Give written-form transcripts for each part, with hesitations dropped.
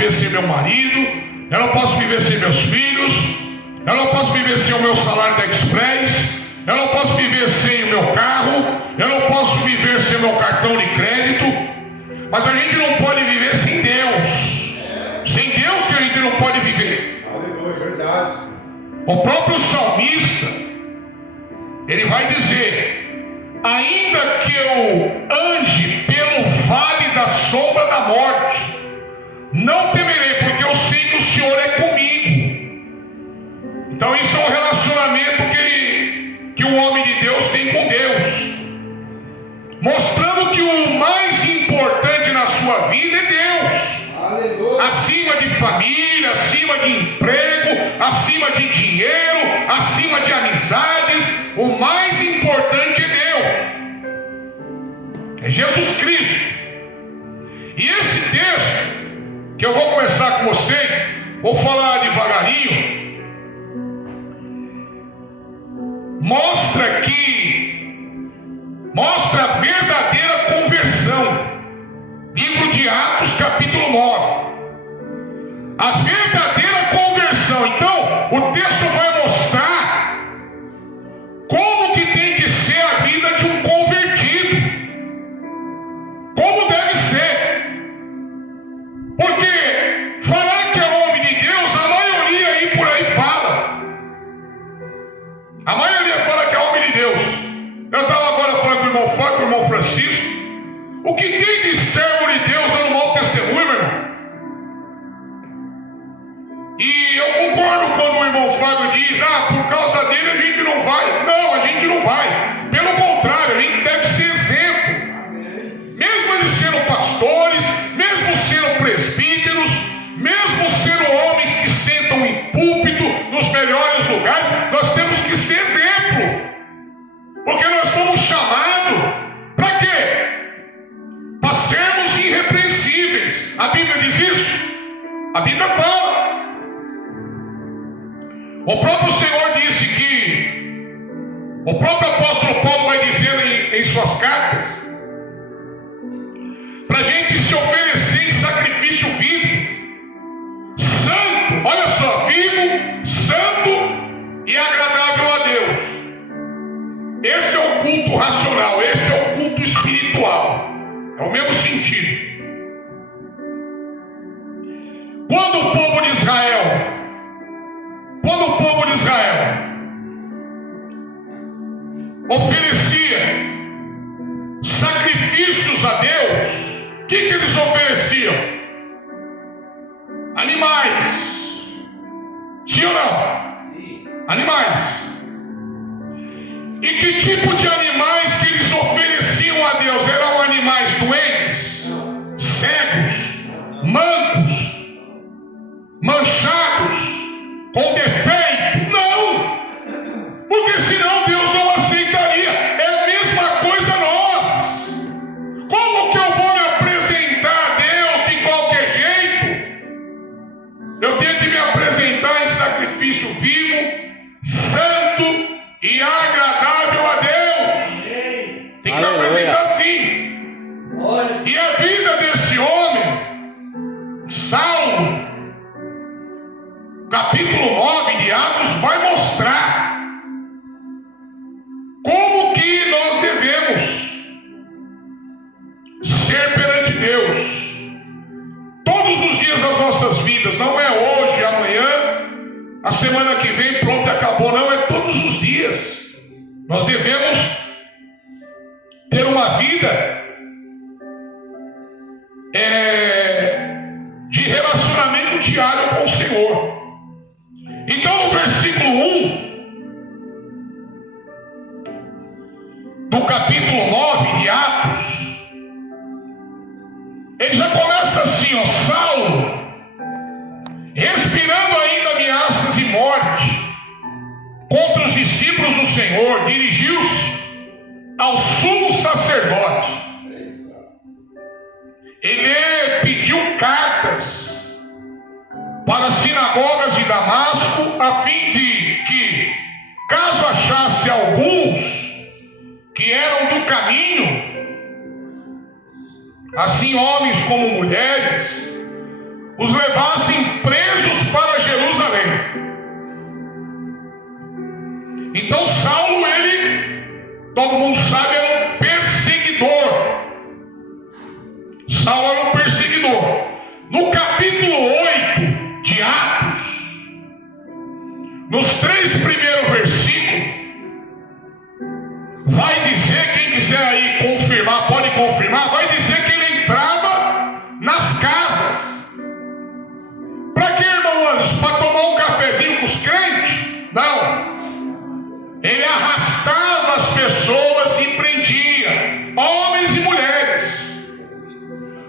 viver sem meu marido, eu não posso viver sem meus filhos, eu não posso viver sem o meu salário da Express, eu não posso viver sem o meu carro, eu não posso viver sem o meu cartão de crédito. Mas a gente não pode viver sem Deus. Sem Deus que a gente não pode viver. Aleluia, verdade. O próprio salmista, ele vai dizer: ainda que eu ande pelo vale da sombra da morte, não temerei, porque eu sei que o Senhor é comigo. Então isso é um relacionamento que o homem de Deus tem com Deus, mostrando que o mais importante na sua vida é Deus. Aleluia. Acima de família, acima de emprego, acima de dinheiro, acima de amizades, o mais importante é Deus, é Jesus Cristo. E esse texto que eu vou começar com vocês, vou falar devagarinho, mostra a verdadeira conversão. Livro de Atos, capítulo 9. A verdadeira conversão. Então, o texto vai mostrar como que tem que ser a vida de um convertido. Como deve ser. Porque falar que é homem de Deus, a maioria aí por aí fala. A maioria fala que é homem de Deus. Eu estava agora falando com o irmão Fábio, com o irmão Francisco. O que tem de servo de Deus dando mau testemunho, meu irmão? E eu concordo quando o irmão Fábio diz: por causa dele a gente não vai. Não, a gente não vai. Pelo contrário, a gente deve ser exemplo. Mesmo eles sendo pastores, mesmo sendo presbíteros, mesmo sendo homens que sentam em púlpito nos melhores lugares, nós temos que ser exemplo. Porque nós fomos chamados para quê? Para sermos irrepreensíveis. A Bíblia diz isso? A Bíblia fala. O próprio Senhor disse que, o próprio apóstolo Paulo vai dizer em suas cartas, para a gente se oferecer em sacrifício vivo, santo, olha só, vivo, santo e agradável a Deus. Esse é o culto racional, esse é o culto espiritual. É o mesmo sentido. Quando o povo de Israel oferecia sacrifícios a Deus, o que eles ofereciam? Animais. Sim ou não? Sim. Animais. E que tipo de animais que eles ofereciam a Deus? Eram animais doentes, cegos, mancos, manchados, com defeito? Não! Porque senão Deus não aceitaria. É a mesma coisa nós. Como que eu vou me apresentar a Deus de qualquer jeito? Eu tenho que me apresentar em sacrifício vivo, santo e agradável a Deus. Tem que me apresentar assim. E a vida desse homem, Saulo, capítulo 9 de Atos, vai mostrar como que nós devemos ser perante Deus todos os dias das nossas vidas. Não é hoje, amanhã, a semana que vem, pronto, acabou. Não, é todos os dias. Nós devemos ter uma vida de relacionamento diário com o Senhor. Então, no versículo 1 do capítulo 9 de Atos, ele já começa assim, ó: Saulo, respirando ainda ameaças e morte contra os discípulos do Senhor, dirigiu-se ao sumo sacerdote. Ele pediu cartas para as sinagogas de Damasco, a fim de que, caso achasse alguns que eram do caminho, assim homens como mulheres, os levassem presos para Jerusalém. Então Saulo, ele, todo mundo sabe, era um perseguidor. Saulo era um perseguidor. No capítulo 8 de Atos, nos 3 primeiros versículos, vai dizer, quem quiser aí confirmar, pode confirmar, vai dizer que ele entrava nas casas. Para quê, irmão Anderson? Para tomar um cafezinho com os crentes? Não. Ele arrastava as pessoas e prendia, homens e mulheres.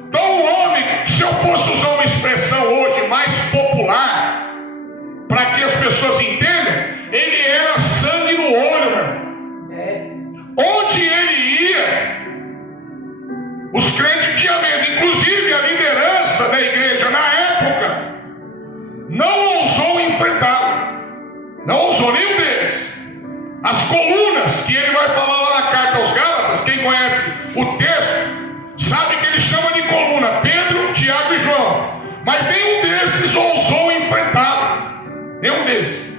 Então o homem, se eu fosse usar uma expressão hoje mais popular, para que as pessoas entendam, ele era sangue no olho, meu irmão. Onde ele ia, os crentes tinham medo. Inclusive a liderança da igreja na época não ousou enfrentá-lo. Não ousou, nenhum deles. As colunas, que ele vai falar lá na carta aos Gálatas, quem conhece o texto sabe que ele chama de coluna Pedro, Tiago e João. Mas nenhum desses ousou enfrentá-lo. Nenhum deles.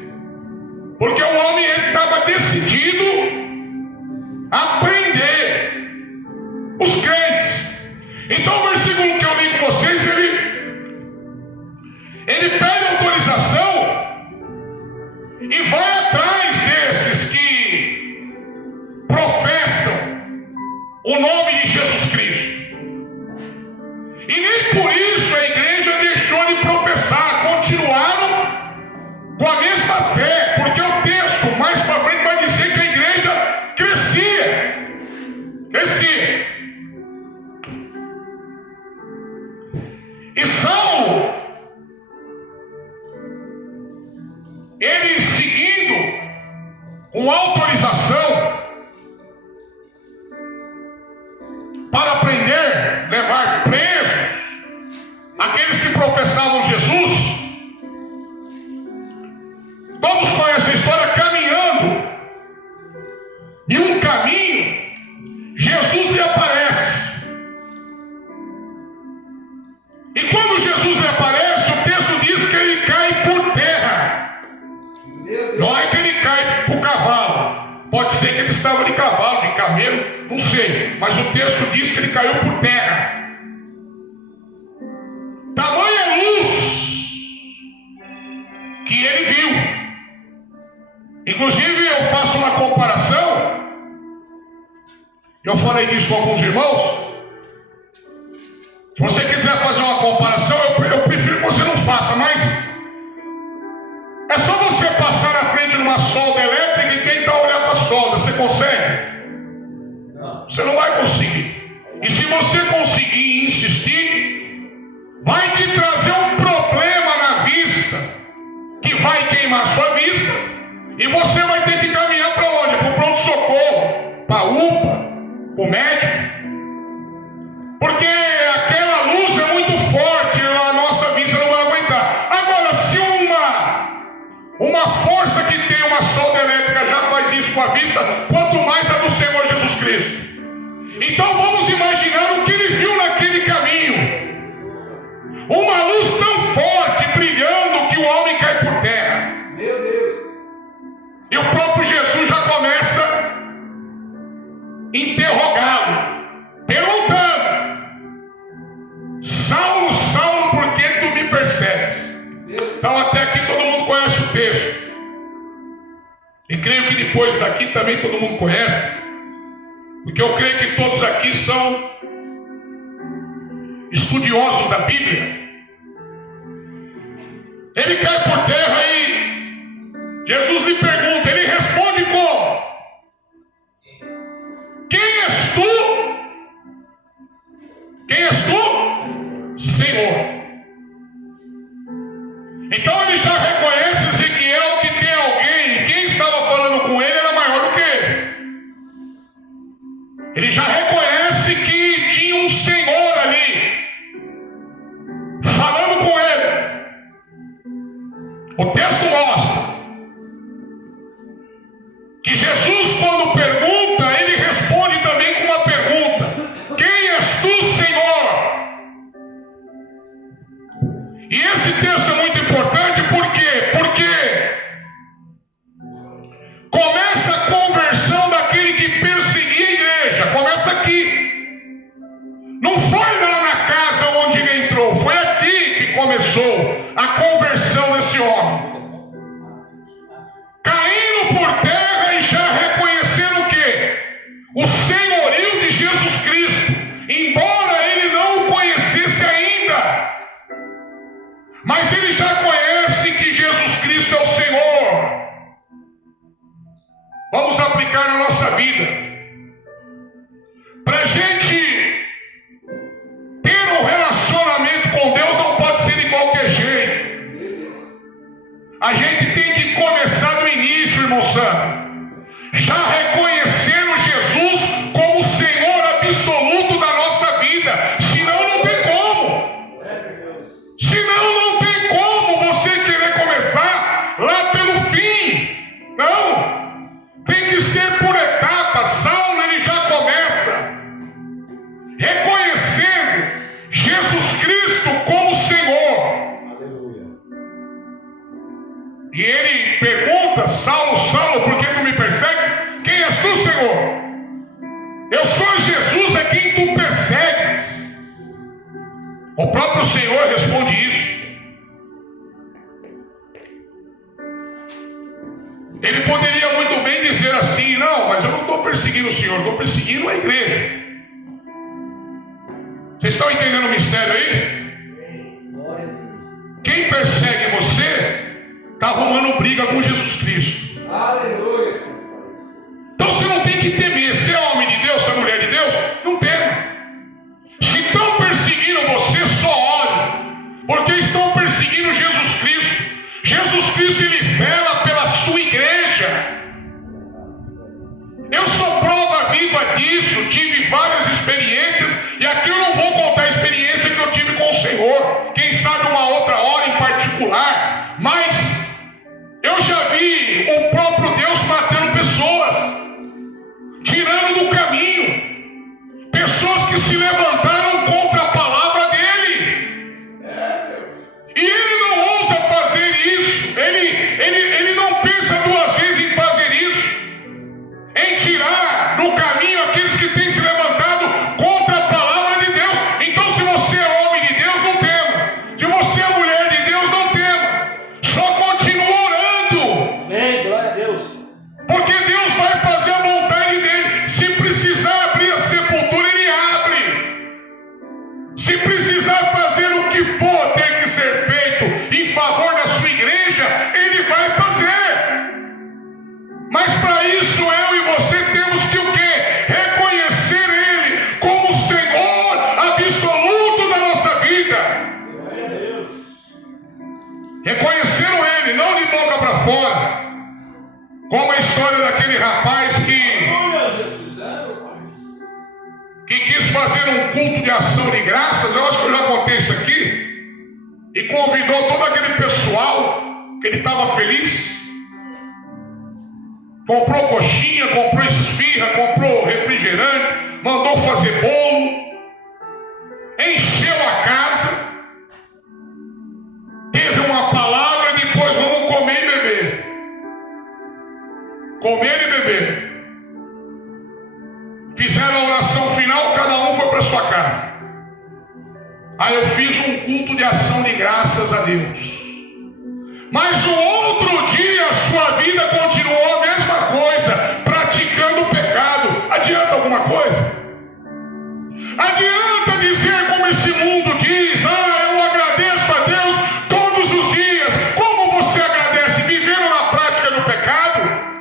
Porque o homem estava decidido a prender os crentes. Então o versículo que eu li com vocês, ele pede autorização e vai atrás desses que professam o nome de Jesus Cristo. E nem por isso a igreja deixou de professar, continuaram com a mesma fé, porque o texto mais para frente vai dizer que a igreja crescia. E Saulo, ele seguindo com autorização para prender, levar presos aqueles que professavam Jesus. Todos conhecem a história, caminhando em um caminho, Jesus lhe aparece. E quando Jesus lhe aparece, o texto diz que ele cai por terra. Não é que ele cai por cavalo. Pode ser que ele estava de cavalo, de camelo, não sei. Mas o texto diz que ele caiu por terra. Tamanha luz que ele viu. Inclusive eu faço uma comparação. Eu falei disso com alguns irmãos. Se você quiser fazer uma comparação, eu prefiro que você não faça, mas é só você passar na frente de uma solda elétrica e tentar olhar para a solda. Você consegue? Não. Você não vai conseguir. E se você conseguir insistir, vai te trazer um problema na vista, que vai queimar a sua vista, e você vai ter que caminhar para onde? Para o pronto-socorro, para a UPA, para o médico. Porque aquela luz é muito forte, a nossa vista não vai aguentar. Agora, se uma força que tem uma solda elétrica já faz isso com a vista, quanto mais a do Senhor Jesus Cristo. Então vamos imaginar o que ele viu naquele caminho. Uma luz tão forte, brilhando, que o homem cai por terra. Meu Deus. E o próprio Jesus já começa a interrogá-lo, perguntando: Saulo, Saulo, por que tu me persegues? Então até aqui todo mundo conhece o texto. E creio que depois daqui também todo mundo conhece. Porque eu creio que todos aqui são estudiosos da Bíblia. Ele cai por terra e Jesus lhe pergunta, ele responde como? Quem és tu? Quem és tu? Senhor. Então ele já reconhece Ezequiel que tem alguém, quem estava falando com ele era maior do que ele. Ele já reconhece que tinha um Senhor ali, falando com ele. O texto mostra que Jesus, quando pergunta, ele responde também com uma pergunta: quem és tu, Senhor? Esse texto é muito importante, por quê? Porque começa a conversão daquele que perseguia a igreja, começa aqui. Não foi lá na casa onde ele entrou, foi aqui que começou a conversão desse homem. Caindo por terra e já reconhecendo o quê? O senhorio de Jesus Cristo, embora ele não o conhecesse ainda, mas ele já conhece que Jesus Cristo é o Senhor. Vamos aplicar na nossa vida. Para a gente ter um relacionamento com Deus não pode ser de qualquer jeito. A gente tem que começar do início, irmão santo, já reconhecendo Jesus como o Senhor absoluto da nossa vida. Senão não tem como. Senão não tem como você querer começar lá pelo fim. Não. Tem que ser por etapas. Saulo, ele já começa reconhecendo Jesus Cristo como Senhor. E ele pergunta: Saulo, Saulo, por que tu me persegues? Quem és tu, Senhor? Eu sou Jesus a quem tu persegues. O próprio Senhor responde isso. Ele poderia muito bem dizer assim: não, mas eu não estou perseguindo o Senhor, estou perseguindo a igreja. Vocês estão entendendo o mistério aí? Quem persegue você está arrumando briga com Jesus Cristo. Aleluia. Então você não tem que temer. Se é homem de Deus, se é mulher de Deus, não tema. Se estão perseguindo você, só ore, porque estão perseguindo Jesus Cristo. Jesus Cristo, ele vela pela sua igreja. Eu sou prova viva disso. Tive várias experiências, e aqui eu não vou contar a experiência que eu tive com o Senhor. Quem sabe uma outra hora em particular. Mas eu já vi o próprio Deus matando pessoas, tirando do caminho, pessoas que se levantaram contra a palavra dele. E ele não ousa fazer isso. Ele não pensa duas vezes em fazer isso, em tirar do caminho aqueles que têm se levantado contra a palavra de Deus. Então, se você é homem de Deus, não tema. Se você é mulher de Deus, não tema. Só continua orando. Amém, glória a Deus. Porque Deus vai fazer a vontade dele. Se precisar abrir a sepultura, ele abre. Se precisar fazer o que for ter que ser feito em favor da sua igreja, ele vai fazer. Mas para isso eu e você temos que o quê? Reconhecer ele como o Senhor absoluto da nossa vida. Glória a Deus. Reconheceram ele, não de boca para fora. Como a história daquele rapaz que quis fazer um culto de ação de graças. Eu acho que eu já contei isso aqui. E convidou todo aquele pessoal, que ele estava feliz. Comprou coxinha, comprou esfirra, comprou refrigerante, mandou fazer bolo, encheu a casa, teve uma palavra, depois vamos comer e beber. Comer e beber. Fizeram a oração final, cada um foi para sua casa. Aí eu fiz um culto de ação de graças a Deus. Mas no outro dia a sua vida continuou a mesma coisa, praticando o pecado. Adianta alguma coisa? Adianta dizer como esse mundo diz: ah, eu agradeço a Deus todos os dias. Como você agradece? Vivendo na prática do pecado?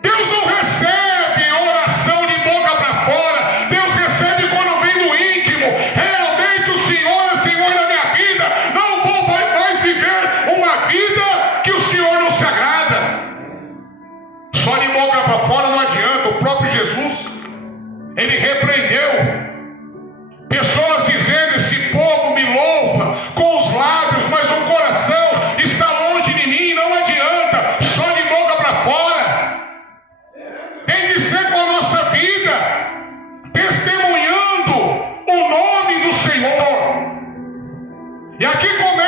Deus não recebe oração de boca para fora. Deus recebe quando vem do íntimo. Realmente o Senhor é Senhor da minha vida. Não vou mais viver uma vida que o Senhor não se agrada. Só de boca para fora não adianta. O próprio Jesus, ele repreendeu pessoas dizendo: esse povo me louva com os lábios, mas o coração está longe de mim. Não adianta, só de boca para fora. Tem que ser com a nossa vida, testemunhando o nome do Senhor. E aqui começa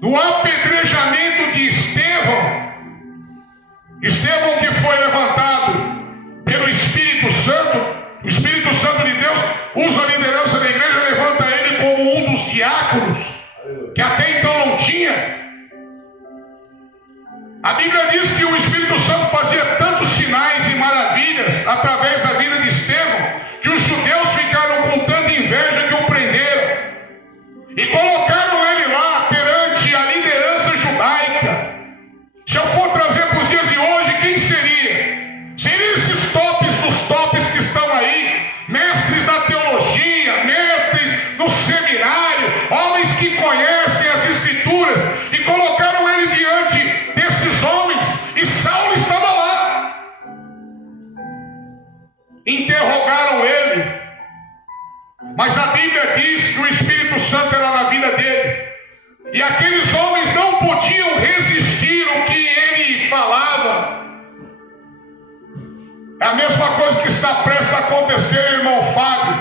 no apedrejamento de Estevão. Estevão, que foi levantado pelo Espírito Santo, o Espírito Santo de Deus usa a liderança da igreja, levanta ele como um dos diáconos, que até então não tinha. A Bíblia diz que o Espírito Santo fazia tantos sinais e maravilhas através da vida de Estevão, que os judeus ficaram com tanta inveja que o prenderam e colocaram ele lá perante a liderança judaica. Se eu for trazer para os dias de hoje, quem seria? Seriam esses tops dos tops que estão aí, mestres da teologia, mestres no seminário, homens que conhecem as Escrituras, e colocaram ele diante desses homens, e Saulo estava lá. Interrogaram ele, mas a Bíblia diz que o Espírito Santo era na vida dele, e aqueles homens não podiam resistir ao que ele falava. É a mesma coisa que está prestes a acontecer, irmão Fábio,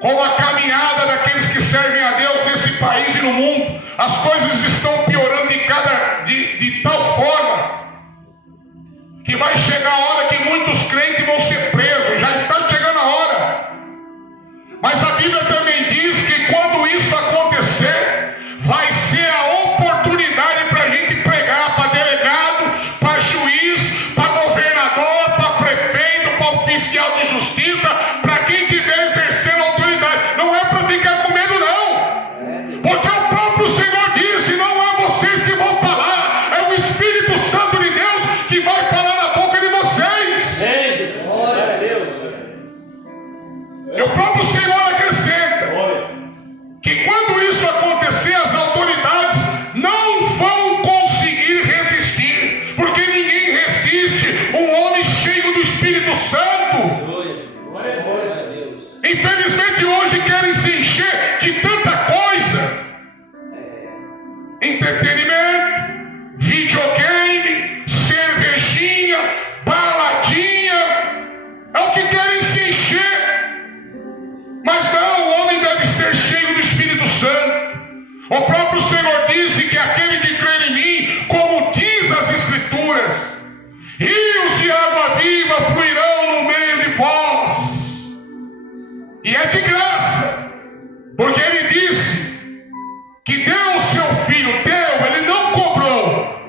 com a caminhada daqueles que servem a Deus nesse país e no mundo. As coisas estão piorando de tal forma que vai chegar a hora que muitos crentes vão ser presos. Já está chegando a hora. Mas a Bíblia também diz que quando isso acontecer, vai ser a oportunidade para a gente pregar para delegado, para juiz, para governador, para prefeito, para oficial de justiça, para quem estiver exercendo autoridade. Não é para ficar com medo, não. Porque o próprio Senhor disse: não é vocês que vão falar, é o Espírito Santo de Deus que vai falar na boca de vocês. Glória a Deus. E o próprio Senhor acrescenta que quando isso acontecer, as autoridades não vão conseguir resistir, porque ninguém resiste um homem cheio do Espírito Santo. Glória a Deus. Infelizmente hoje querem se encher de tanta coisa: entretenimento, videogame, cervejinha, baladinha. É o que querem se encher. Mas não, o homem deve ser cheio do Espírito Santo. O próprio Senhor disse que aquele que crer em mim, como diz as Escrituras, rios de água viva fluirão no meio de vós. E é de graça, porque ele disse que deu o seu filho, ele não cobrou,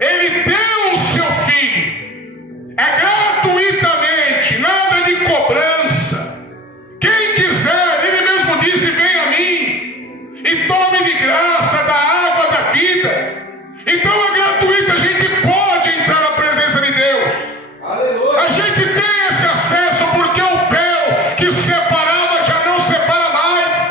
ele deu o seu filho, é gratuitamente, nada de cobrança. Quem quiser, ele mesmo disse: venha a mim e tome de graça da água da vida. Então é gratuito, a gente pode entrar na presença de Deus. Aleluia. A gente tem esse acesso porque o véu que separava já não separa mais.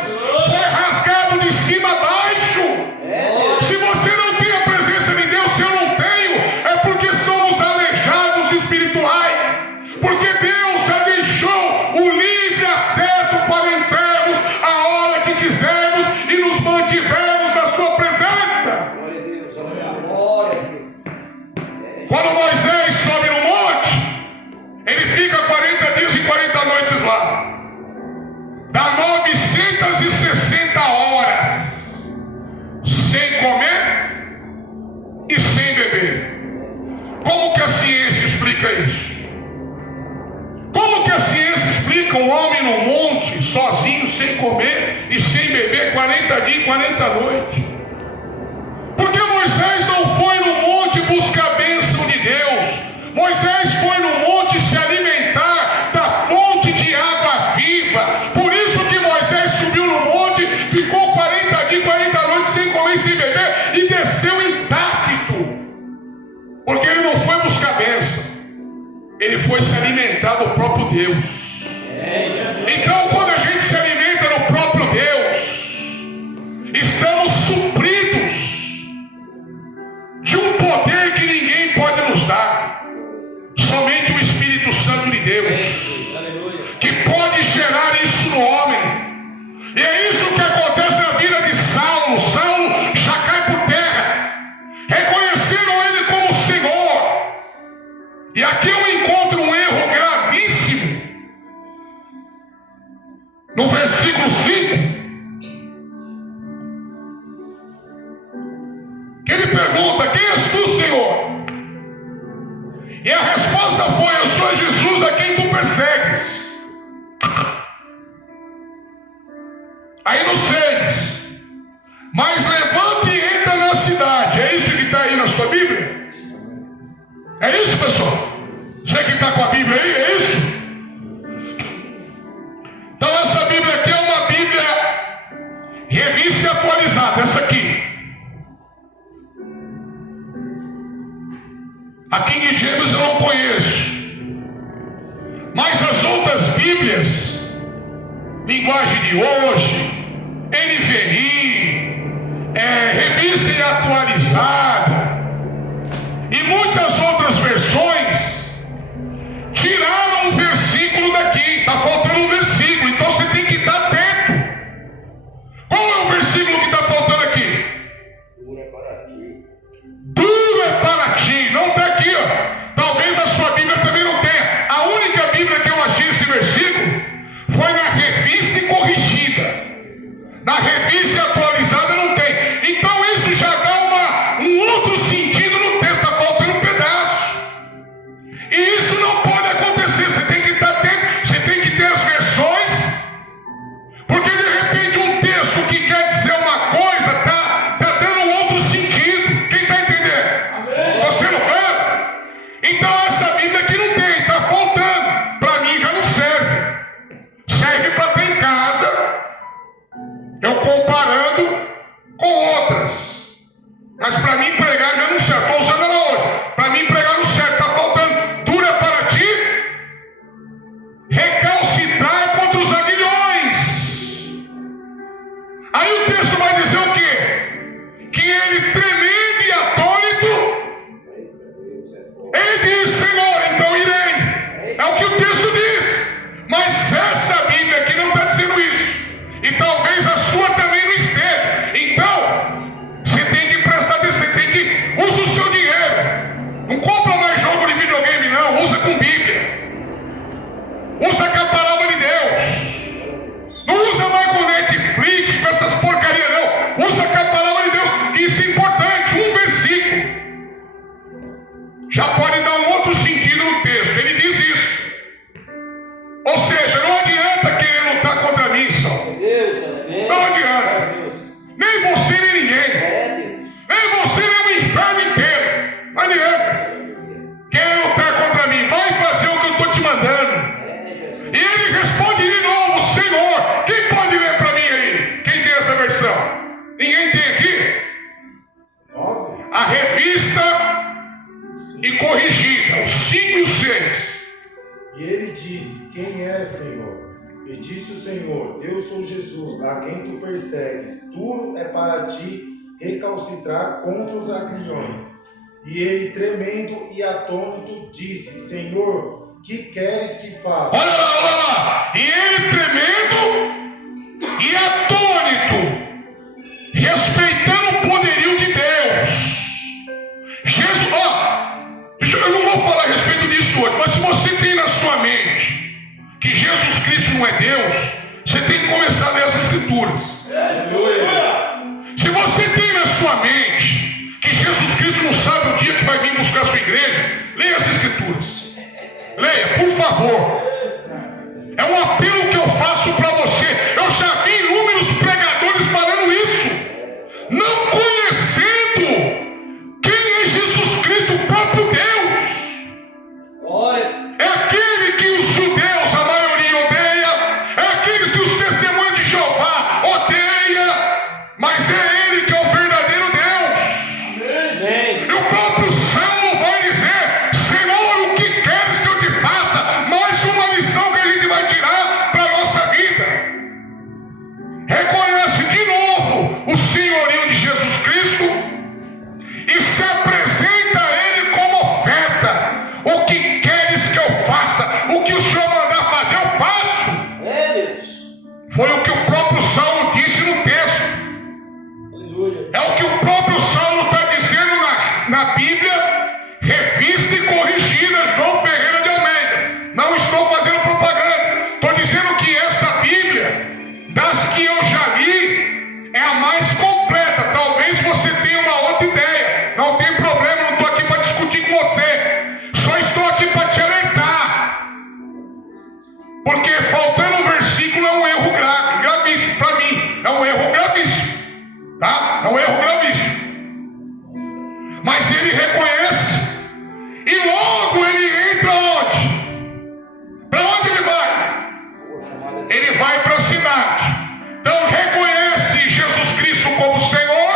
Foi rasgado de cima a baixo. Se você não tem a presença de Deus, se eu não tenho, é porque somos aleijados espirituais. Porque Deus já deixou o livre acesso para entrarmos a hora que quisermos e nos mantivermos na sua presença. Glória a Deus. Glória a Deus. Quando Moisés sobe no monte, ele fica 40 dias e 40 noites lá. Dá 960 horas sem comer e sem beber. Como que a ciência explica isso? Como que a ciência explica um homem no monte, sozinho, sem comer e sem beber 40 dias e 40 noites? Porque Moisés não foi no monte buscar a bênção de Deus. Moisés foi no monte se alimentar da fonte de água viva. Por isso que Moisés subiu no monte, ficou 40 dias e 40 noites sem comer e sem beber e desceu intacto. Porque ele não foi buscar a bênção, ele foi se alimentar do próprio Deus. Então, quando a gente se alimenta do próprio Deus, estamos supridos de um poder que ninguém pode nos dar. Somente o Espírito Santo de Deus, que pode gerar isso no homem. E é isso que acontece na vida de Saulo. Saulo já cai por terra, reconheceram ele como Senhor. E aqui eu encontro um erro gravíssimo eu sou Jesus a quem tu persegues. Aí no 6, mas levante e entra na cidade. É isso que está aí na sua Bíblia? É isso, pessoal? Você que está com a Bíblia aí, é isso? Então essa Bíblia aqui é uma Bíblia revista e atualizada, essa aqui. A King James eu não conheço, mas as outras Bíblias, linguagem de hoje, NVI, revista e atualizada, e muitas outras versões, tiraram um versículo daqui, está faltando um versículo, então você tem que estar atento. Qual é o versículo que está faltando aqui? Duro é para ti, não está aqui, ó. Talvez na sua Bíblia também não tenha. A única Bíblia que eu achei esse versículo foi na revista e corrigida. Na revista e atualizada não tem. Então isso já dá um outro sentido no texto, está faltando um pedaço. E isso não pode acontecer, você tem que estar atento, você tem que ter as versões, porque de repente um texto que quer dizer uma coisa está dando outro sentido. Quem está entendendo? Você não claro? Então essa Bíblia aqui não tem, está faltando. Para mim já não serve. Serve para ter em casa, eu comparando com outras. Mas para mim pregar já não serve. Estou usando ela hoje. Para mim pregar não serve. Está faltando. Dura para ti recalcitrar contra os aguilhões. Aí o texto vai dizer o quê? Que ele tremendo e atônito, ele diz: Senhor, então irei. É o que o texto diz. Mas essa Bíblia aqui não está dizendo isso. E talvez a sua também não esteja. Então, você tem que prestar atenção, você tem que usar o seu dinheiro. Não compra mais jogo de videogame, não. Usa com Bíblia. Usa com a palavra de Deus. Não usa mais com Netflix, com essas porcarias, não. Usa com a palavra de Deus. Isso é importante. Um versículo já pode dar um outro sentido no texto. Ele diz isso. Ou seja, não adianta querer lutar contra mim, só. Não adianta. Nem você, nem ninguém. Nem você, nem o inferno inteiro. Não adianta. Quer lutar contra mim? Vai fazer o que eu estou te mandando. E ele responde de novo: Senhor. Quem pode ler para mim aí? Quem tem essa versão? Ninguém tem aqui? A revista e corrigida, os 5 e os 6. E ele disse: Quem é, Senhor? E disse o Senhor: Eu sou Jesus, a quem tu persegues. Duro é para ti recalcitrar contra os aguilhões. E ele, tremendo e atônito, disse: Senhor, que queres que faça? Olha lá. E ele, tremendo e atônito, respeitando o poderio de Deus. Jesus, eu não vou falar a respeito disso hoje, mas se você tem na sua mente que Jesus Cristo não é Deus, você tem que começar a ler as Escrituras. Se você tem na sua mente que Jesus Cristo não sabe o dia que vai vir buscar a sua igreja, leia as Escrituras. Leia, por favor. É um apelo que eu faço para você. Eu já vi inúmeros pregadores falando isso, não conhecendo quem é Jesus Cristo, o próprio Deus. É aquele que os judeus, a maioria, odeia. É aquele que os testemunhos de Jeová odeia. Mas é ele que é o verdadeiro Deus. E o próprio Saulo vai dizer: Senhor, o que queres que eu te faça? Mais uma lição que a gente vai tirar para a nossa vida. Reconhece de novo o senhorio de Jesus Cristo e se apresenta a ele como oferta. O que queres que eu faça? O que o Senhor mandar fazer, eu faço. É Deus. Foi o que o próprio Saulo disse no texto. Tá? É um erro gravíssimo. Mas ele reconhece e logo ele entra onde? Para onde ele vai? Ele vai para a cidade. Então reconhece Jesus Cristo como Senhor,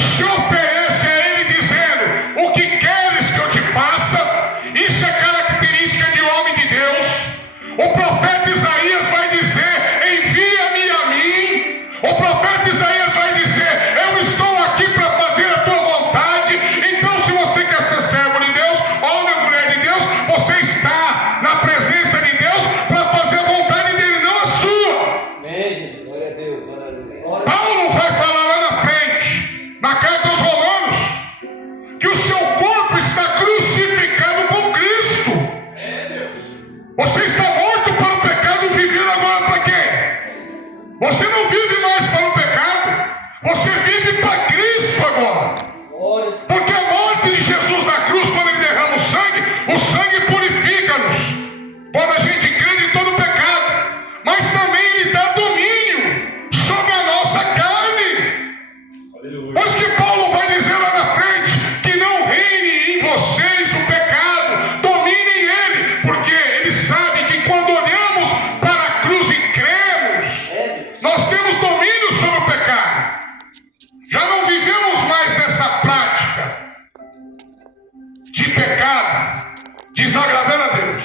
se oferece a Ele dizendo: o que queres que eu te faça? Isso é característica de homem de Deus. O profeta Isaías vai dizer: envia-me a mim. O profeta Isaías vai dizer: eu estou aqui para fazer a tua vontade. Então, se você quer ser servo de Deus, homem ou mulher de Deus, você está na presença de Deus para fazer a vontade dele, não a sua. Amém, Jesus. Glória a Deus, aleluia. Paulo vai falar lá na frente, na carta aos Romanos, que o seu corpo está crucificado com Cristo. Você está morto para o pecado, vivendo agora para quê? Você não vive mais para o pecado, você vive para Cristo agora. Glória. Porque a morte de Jesus na cruz, quando ele derrama o sangue purifica-nos. Quando a gente crê de todo pecado, mas também ele dá domínio sobre a nossa carne. Aleluia. Por isso que Paulo vai dizer lá na frente que não reine em vocês o pecado, dominem ele, porque ele sabe que quando olhamos para a cruz e cremos, nós temos domínio sobre o pecado. Já não vivemos mais nessa prática de pecado, desagradando a Deus.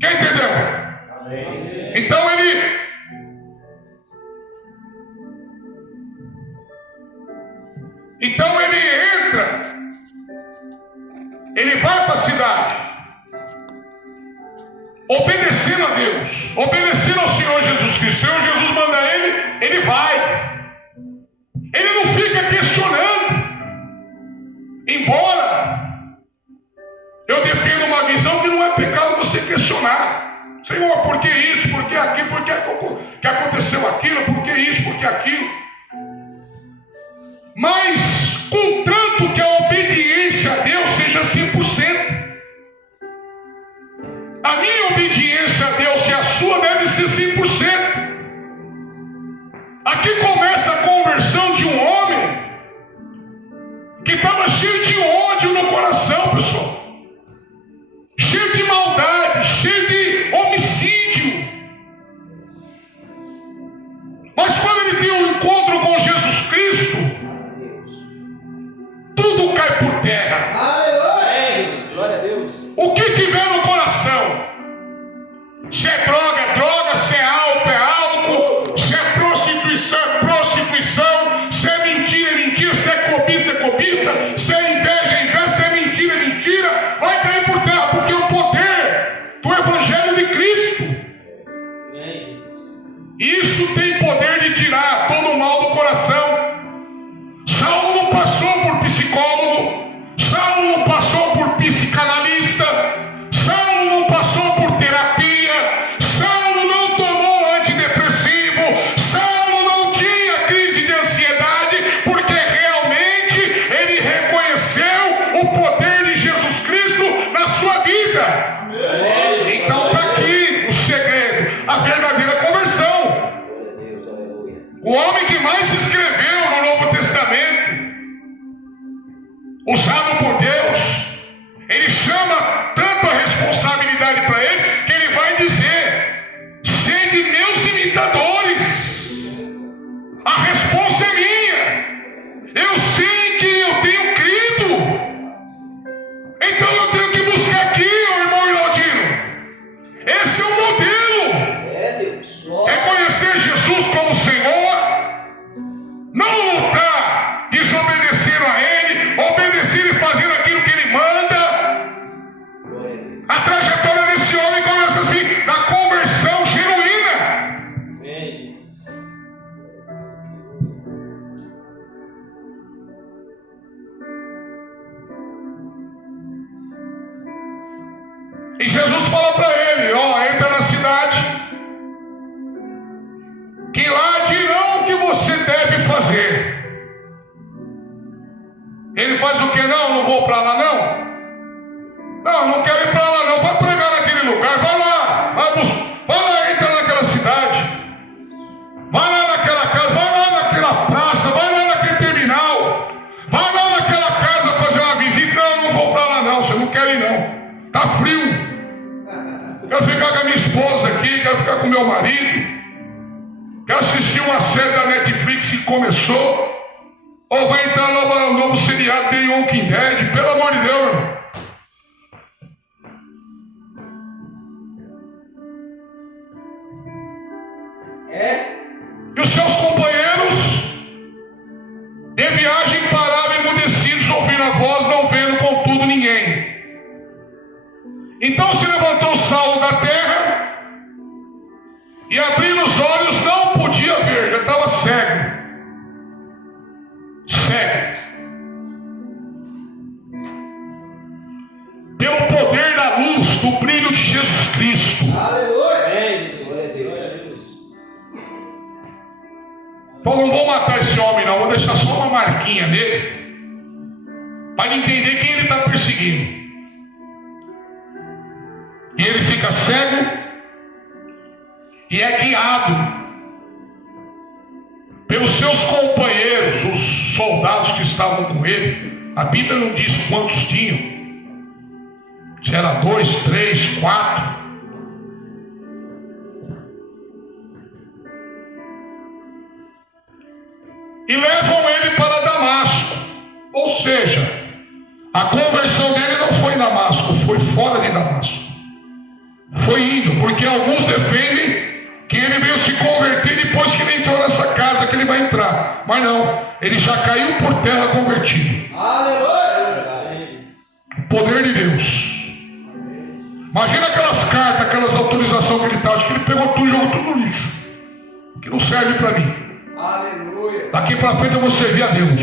Quem entendeu? Amém. Então ele entra, ele vai para a cidade, obedecendo a Deus, obedecendo ao Senhor Jesus Cristo. O Senhor Jesus manda ele vai. Ele não fica questionando. Embora eu defendo uma visão que não é pecado você questionar. Senhor, por que isso? Por que aquilo? Por que aconteceu aquilo? Por que isso? Por que aquilo? Mas, contanto que a obediência a Deus seja 100%. A minha obediência a Deus e a sua deve ser 100%. Aqui começa a conversão de um homem que estava cheio de ódio no coração, pessoal. Cheio de maldade, cheio de homicídio. Mas quando ele tem um encontro com Jesus Cristo, tudo cai por terra. Aleluia. Amém, Jesus. Glória a Deus. O que tiver no coração, se é droga, é droga, se é álcool, se é prostituição, é prostituição, se é mentira, é mentira, se é cobiça, é cobiça, se é inveja, é inveja, se é mentira, é mentira, vai cair por terra, porque o poder do Evangelho de Cristo, Amém, Jesus. isso tem poder de tirar todo o mal do coração. Saulo não passou por psicólogo, Saulo não passou por psicanalista, Saulo não passou por terapia, Saulo não tomou antidepressivo, Saulo não tinha crise de ansiedade, porque realmente ele reconheceu o poder de Jesus Cristo na sua vida. Então está aqui o segredo, a verdadeira conversão. Glória a Deus, aleluia. O homem que mais escreveu no Novo Testamento, usado por Deus, ele chama tanto a responsabilidade para ele, que ele vai dizer: sede meus imitadores. A resposta é minha. Eu sei em quem eu tenho crido. Então eu tenho que buscar aqui, ó, irmão Ilaudino. Esse é o modelo. É Deus. É conhecer Jesus como Senhor, não lutar desobedecendo a Ele, obedecer e fazer aquilo que Ele manda. Glória a Deus. A trajetória desse homem começa assim, da conversão genuína. Amém, Jesus. E Jesus fala para ele: ó, entra na cidade, que lá dirão o que você deve fazer. Ele faz o que? Não vou para lá não. Não quero ir para lá não. Vai pregar naquele lugar, vai lá, vai lá, entra naquela cidade, vai lá naquela casa, vai lá naquela praça, meu marido, que assistiu uma série da Netflix que começou, ou vai entrar no novo seriado The Walking Dead, pelo amor de Deus, irmão. E os seus companheiros de viagem pararam emudecidos, ouvindo a voz, não vendo contudo ninguém. Então se levantou Saulo da terra e abrindo os olhos não podia ver, já estava cego. Cego. Pelo poder da luz, do brilho de Jesus Cristo. Aleluia. Amém, Jesus. Glória a Deus. Glória a Deus. Então não vou matar esse homem não, vou deixar só uma marquinha nele, para ele entender quem ele está perseguindo. E ele fica cego e é guiado pelos seus companheiros, os soldados que estavam com ele. A Bíblia não diz quantos tinham, se era 2, 3, 4. E levam ele para Damasco. Ou seja, a conversão dele não foi em Damasco, foi fora de Damasco. Foi indo, porque alguns defendem que ele veio se converter depois que ele entrou nessa casa que ele vai entrar. Mas não, ele já caiu por terra convertido. Aleluia. O poder de Deus. Imagina aquelas cartas, aquelas autorizações que ele está. Acho que ele pegou tudo e jogou tudo no lixo, que não serve para mim. Aleluia. Daqui para frente eu vou servir a Deus.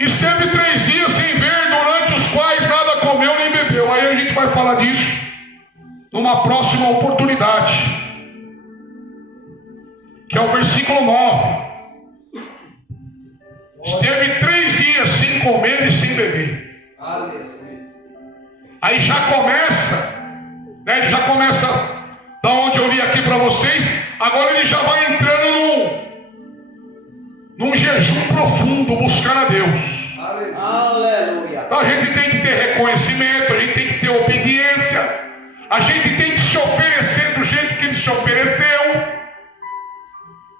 Esteve 3 dias sem ver, durante os quais nada comeu nem bebeu. Aí a gente vai falar disso numa próxima oportunidade, que é o versículo 9. Esteve 3 dias sem comer e sem beber. Aleluia. Aí já começa, né? Ele já começa da onde eu li aqui para vocês. Agora ele já vai entrando num jejum profundo, buscar a Deus. Aleluia. Então a gente tem que ter reconhecimento, a gente tem que ter obediência, a gente tem que se oferecer do jeito que ele se ofereceu.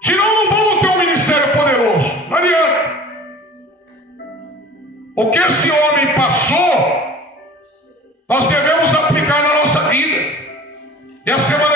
Senão não vamos ter um ministério poderoso. Não adianta. O que esse homem passou, nós devemos aplicar na nossa vida. E a semana